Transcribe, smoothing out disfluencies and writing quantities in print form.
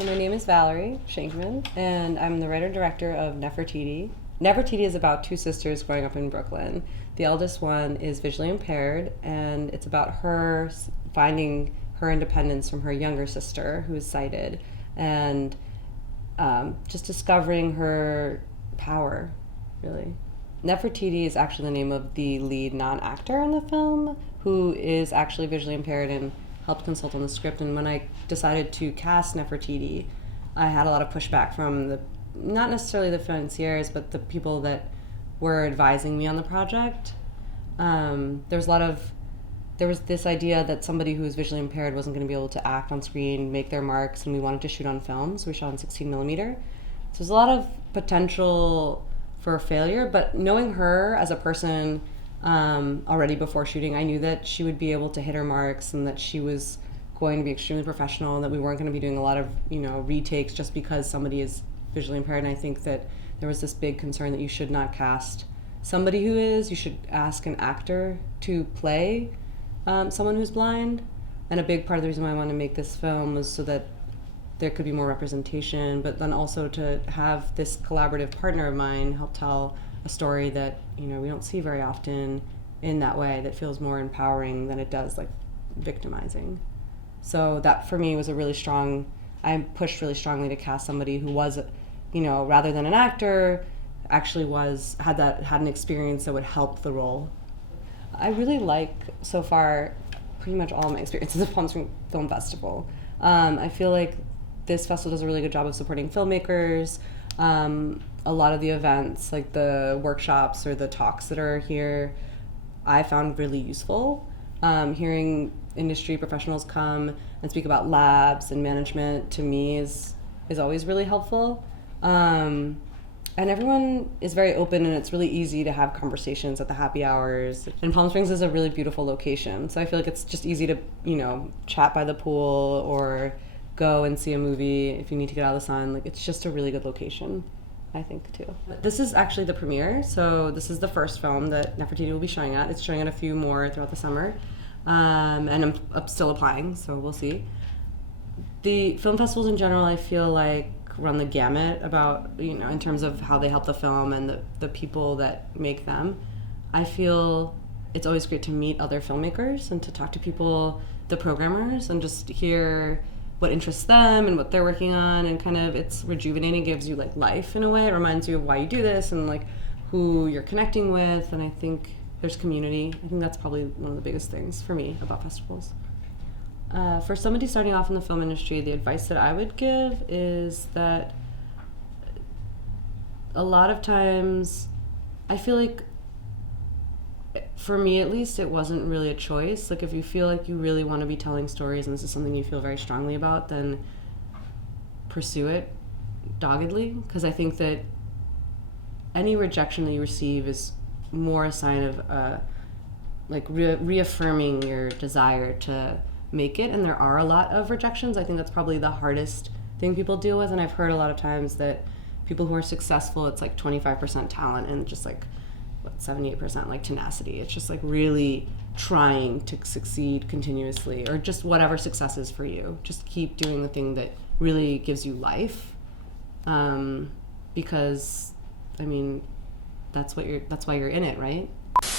So my name is Valerie.schenkman, and I'm the writer-director of Nefertiti. Nefertiti is about two sisters growing up in Brooklyn. The eldest one is visually impaired, and it's about her finding her independence from her younger sister, who is sighted, and just discovering her power, really. Nefertiti is actually the name of the lead non-actor in the film, who is actually visually impaired and helped consult on the script. And when I decided to cast Nefertiti, I had a lot of pushback from not necessarily the financiers, but the people that were advising me on the project. There was this idea that somebody who was visually impaired wasn't going to be able to act on screen, make their marks, and we wanted to shoot on film, so we shot on 16 millimeter. So there's a lot of potential for failure, but knowing her as a person already before shooting, I knew that she would be able to hit her marks and that she was going to be extremely professional and that we weren't going to be doing a lot of, retakes just because somebody is visually impaired. And I think that there was this big concern that you should not cast somebody who is, you should ask an actor to play someone who's blind. And a big part of the reason why I wanted to make this film was so that there could be more representation, but then also to have this collaborative partner of mine help tell a story that we don't see very often in that way, that feels more empowering than it does like victimizing. So that for me was I pushed really strongly to cast somebody who was, rather than an actor, actually had an experience that would help the role. I really like, so far, pretty much all my experiences at Palm Springs Film Festival. I feel like this festival does a really good job of supporting filmmakers. A lot of the events, like the workshops or the talks that are here, I found really useful. Hearing industry professionals come and speak about labs and management, to me, is always really helpful. And everyone is very open, and it's really easy to have conversations at the happy hours. And Palm Springs is a really beautiful location, so I feel like it's just easy to, chat by the pool or go and see a movie if you need to get out of the sun. Like, it's just a really good location, I think, too. This is actually the premiere, so this is the first film that Nefertiti will be showing at. It's showing at a few more throughout the summer, and I'm still applying, so we'll see. The film festivals in general, I feel like, run the gamut about, in terms of how they help the film and the people that make them. I feel it's always great to meet other filmmakers and to talk to people, the programmers, and just hear what interests them and what they're working on, and kind of it's rejuvenating, gives you like life in a way. It reminds you of why you do this and like who you're connecting with, and I think there's community. I think that's probably one of the biggest things for me about festivals. For somebody starting off in the film industry, the advice that I would give is that a lot of times, I feel like, for me at least, it wasn't really a choice. Like, if you feel like you really want to be telling stories and this is something you feel very strongly about, then pursue it doggedly, because I think that any rejection that you receive is more a sign of reaffirming your desire to make it. And there are a lot of rejections. I think that's probably the hardest thing people deal with, and I've heard a lot of times that people who are successful, it's like 25% talent and just like 78% like tenacity. It's just like really trying to succeed continuously, or just whatever success is for you. Just keep doing the thing that really gives you life, because that's why you're in it, right?